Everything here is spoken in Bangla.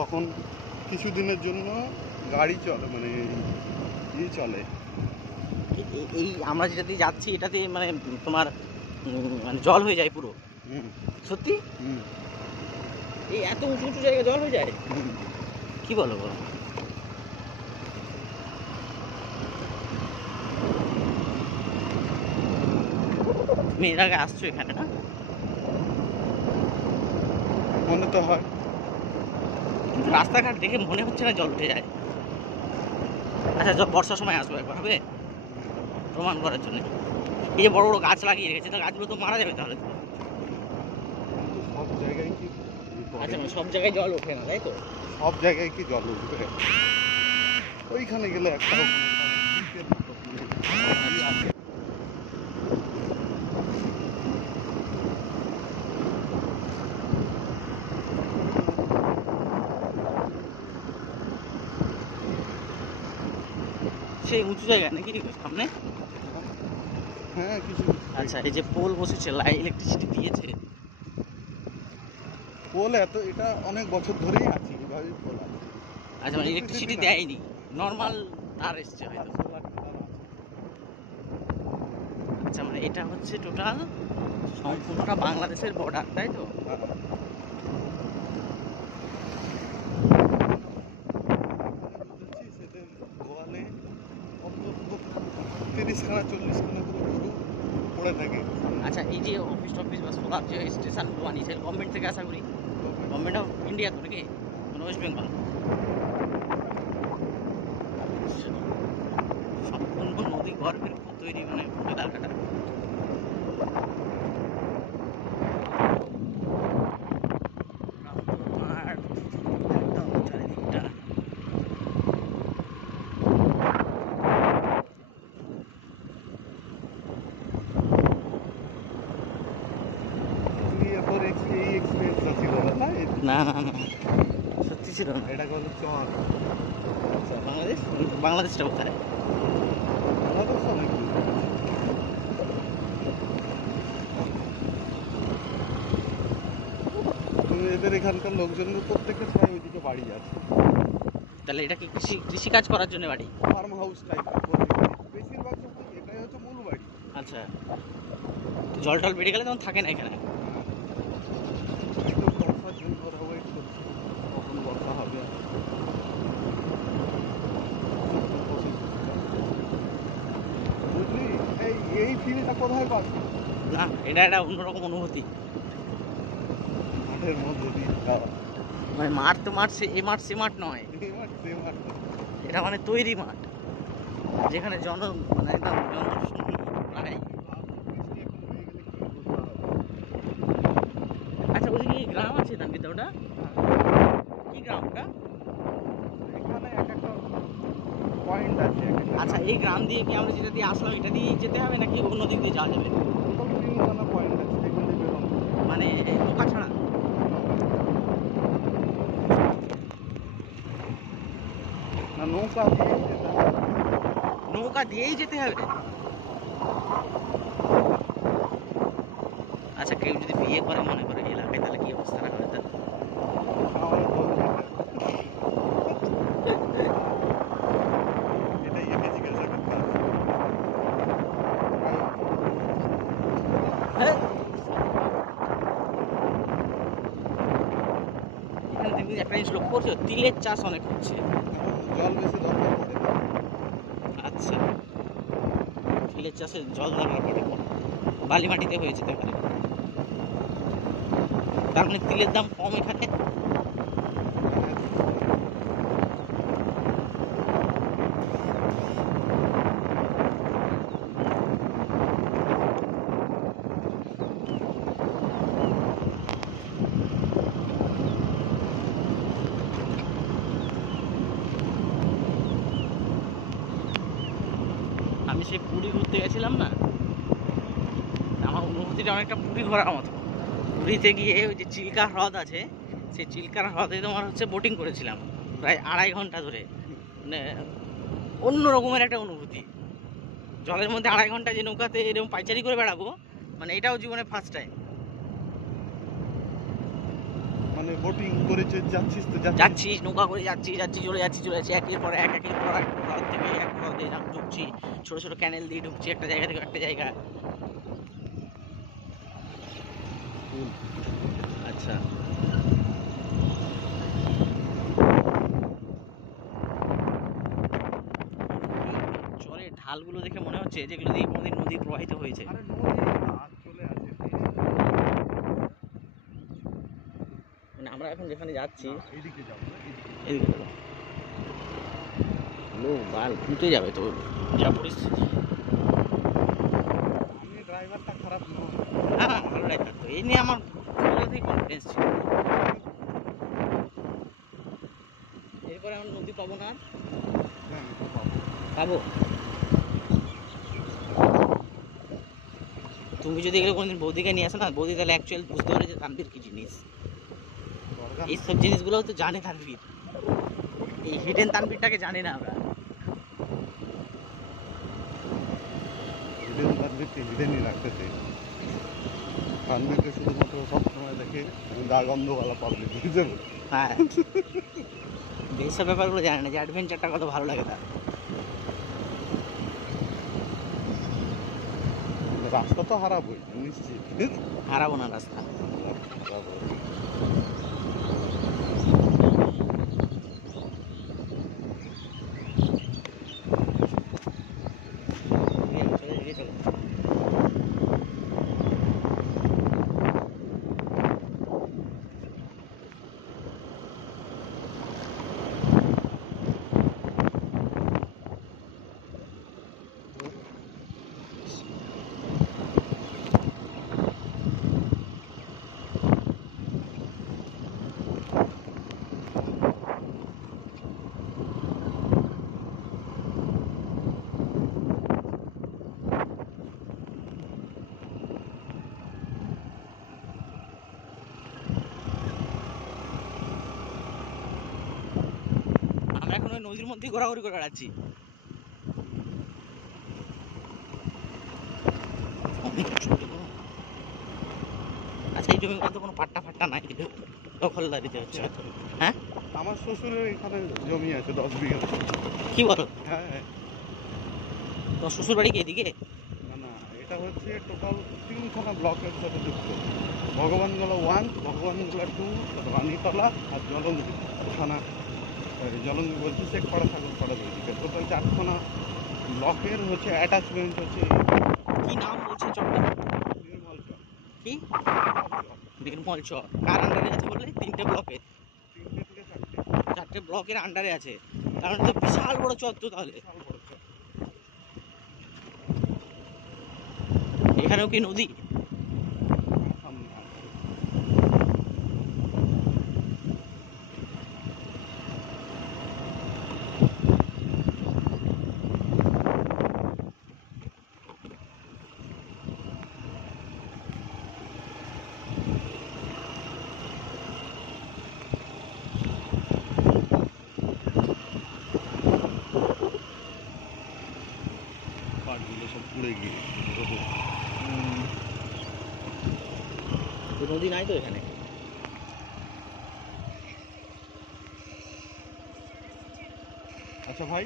তখন কিছুদিনের জন্য গাড়ি চলে, মানে চলে। এই আমরা যেটা দিয়ে যাচ্ছি এটাতে মানে তোমার মানে জল হয়ে যায় পুরো। সত্যি? এই এত উঁচু উঁচু জায়গায় জল হয়ে যায়? কি বলো বলো? তুমি এর আগে আসছো এখানে না? মনে তো হয়, কিন্তু রাস্তাঘাট দেখে মনে হচ্ছে না জল উঠে যায়। আচ্ছা বর্ষার সময় আসবো একবার, হবে প্রমাণ করার জন্য। এই যে বড় বড় গাছ লাগিয়ে রেখেছে, তো গাছগুলো তো মারা যাবে তাহলে। সব জায়গায় কি আচ্ছা মানে সব জায়গায় জল ওঠে না, তাই তো? সব জায়গায় কি জল উঠবে? ওইখানে গেলে একটা সেই উঁচু জায়গা নাকি সামনে? হ্যাঁ কিছু। আচ্ছা এই যে পোল বসেছে, ইলেকট্রিসিটি দিয়েছে। পোল এটা অনেক বছর ধরেই আছে এভাবেই পোল আছে। আচ্ছা মানে ইলেকট্রিসিটি দেয়নি, নর্মাল তার এসছে হয়তো। আচ্ছা মানে এটা হচ্ছে টোটাল সম্পূর্ণটা বাংলাদেশের বর্ডার, তাই তো? গোয়ালে 30খানা 40খানা করে গরু পড়ে থাকে। আচ্ছা এই যে অফিস টফিস বা সোলার যে স্টেশনগুলো আনিয়েছে গভর্নমেন্ট থেকে আশা করি? গভর্নমেন্ট অফ ইন্ডিয়া তো নাকি ওয়েস্ট বেঙ্গল? সম্পূর্ণ নদী গর্ভের তৈরি মানে এলাকাটা। চারিদিকটা না না না সত্যি ছিল না। এটা হলো চর। আচ্ছা বাংলাদেশটা কোথায়? বাংলাদেশ অনেক দূর। এদের এখানকার লোকজনের প্রত্যেকের প্রায় ওইদিকে বাড়ি আছে। তাহলে এটা কি কৃষিকাজ করার জন্য বাড়ি? ফার্ম হাউস টাইপ বেশিরভাগ সময় এটাই হচ্ছে মূল বাড়ি। আচ্ছা জল টল বেড়ে গেলে তখন থাকে না এখানে? বর্ষার জন্য ওরা ওয়েট করছে কখন বর্ষা হবে। বুঝলি এই ফিলটা কোথায় পাবি? না এটা একটা অন্যরকম অনুভূতি। মাঠের মধ্যে দিয়ে যাওয়া, মানে মাঠ তো মাঠ, এ মাঠ সে মাঠ নয়, এটা মানে তৈরি মাঠ যেখানে মানে একদম প্রায়। আচ্ছা ওদিকে কি গ্রাম আছে তার ভিতরে? ওটা কি গ্রাম ওটা? এখানে এক একটা পয়েন্ট আছে। আচ্ছা এই গ্রাম দিয়ে কি আমরা যেটা দিয়ে আসলাম এটা দিয়ে যেতে হবে নাকি অন্য দিক দিয়ে যাওয়া যাবে? পয়েন্ট আছে যেখানে মানে নৌকা ছাড়া? না নৌকা নৌকা দিয়েই যেতে হবে? আচ্ছা কেউ যদি বিয়ে করে মনে করে এলাকায় তাহলে কি অবস্থাটা হবে তার? এখানে তুমি একটা জিনিস লক্ষ্য করছো, তিলের চাষ অনেক হচ্ছে। জল বেশি দরকার পড়ে। আচ্ছা তিলের চাষে জল দরকার পড়ে, বালি মাটিতে হয়েছে তো এখানে, তার মানে তিলের দাম কম এখানে। আমি সেই পুরী ঘুরতে গেছিলাম না, আমার অনুভূতিটা অনেকটা পুরী ঘোরার মতো। পুরীতে গিয়ে ওই যে চিল্কা হ্রদ আছে, সেই চিল্কা হ্রদে তোমার হচ্ছে বোটিং করেছিলাম প্রায় 2.5 ঘন্টা ধরে। মানে অন্য রকমের একটা অনুভূতি, জলের মধ্যে 2.5 ঘন্টা যে নৌকাতে এরকম পাইচারি করে বেড়াবো, মানে এটাও জীবনে ফার্স্ট টাইম। মানে বোটিং করে যাচ্ছিস তো যাচ্ছি নৌকা করে যাচ্ছি চলে যাচ্ছি একের পর এক হ্রদ থেকে এক হ্রদে ঢুকছি, ছোট ছোট ক্যানেল দিয়ে ঢুকছি একটা জায়গা থেকে একটা জায়গা। আচ্ছা, জলের ঢালগুলো দেখে মনে হচ্ছে যেগুলো দিয়ে কোনোদিন নদী প্রবাহিত হয়েছে। আরে নদী না, চলে আসে মানে আমরা এখন যেখানে যাচ্ছি এইদিকে যাবো না, এদিকে যাবো। লোক বাল ঘুরতে যাবে তো, যা পরিস্থিতি। আমি ড্রাইভারটা খারাপ নয়। না না, ভালো ড্রাইভার তো, এই নিয়ে আমার ছোটবেলাতেই কনফিডেন্স ছিল। এরপরে আমরা নদী পাবো না আর? হ্যাঁ, আমি তো পাবো। পাবো। তুমি যদি এগুলো কোনোদিন বৌদিকে নিয়ে আসো না, বৌদি তাহলে অ্যাকচুয়াল বুঝতে পারে যে তানভীর কি জিনিস। দরকার এইসব জিনিসগুলোও তো জানে তানভীর, এই হিডেন তানভীরটাকে জানে না আমরা। হিডেন তানভীরকে হিডেনই রাখতে চাই। তানভীরকে শুধুমাত্র সবসময় দেখে গা গন্ধওয়ালা পাবলিক হিসেবে। হ্যাঁ, এইসব ব্যাপারগুলো জানে না যে অ্যাডভেঞ্চারটা কত ভালো লাগে তার। রাস্তা তো হারাবোই নিশ্চিত। হারাবো না রাস্তা। হারাবো। চলো, এগিয়ে চলো। আমরা এখন ওই নদীর মধ্যেই ঘোরাঘুরি করে বেড়াচ্ছি। আচ্ছা, এই জমিগুলো তো কোনো পাট্টা ফাট্টা নাই, দখলদারিতে হচ্ছে। হ্যাঁ, আমার শ্বশুরের এখানে জমি আছে 10 বিঘা। কি বলো? হ্যাঁ, তোমার শ্বশুর বাড়ি কি এদিকে? না না, এটা হচ্ছে টোটাল 3খানা ব্লকের সাথে যুক্ত। ভগবানগোলা 1, ভগবানগোলা 2, রানীতলা আর জলঙ্গি থানা। জলঙ্গি বলছি শেখপাড়া, ছাগলপাড়া ওইদিকে। টোটাল 4খানা ব্লকের হচ্ছে অ্যাটাচমেন্ট হচ্ছে কি নাম বলছে চরটা? নির্মল চর। কি নির্মল চর? কার আন্ডারে আছে বললে? 3টে ব্লকে, 3টে থেকে 4টে 4টে ব্লকের আন্ডারে আছে। কারণ তো বিশাল বড় চর তো তাহলে। বিশাল বড় চর। এখানেও কি নদী? সামনে আছে। পাটগুলো সব পুড়ে গিয়ে রোদে। তো নদী নাই তো এখানে। আচ্ছা ভাই,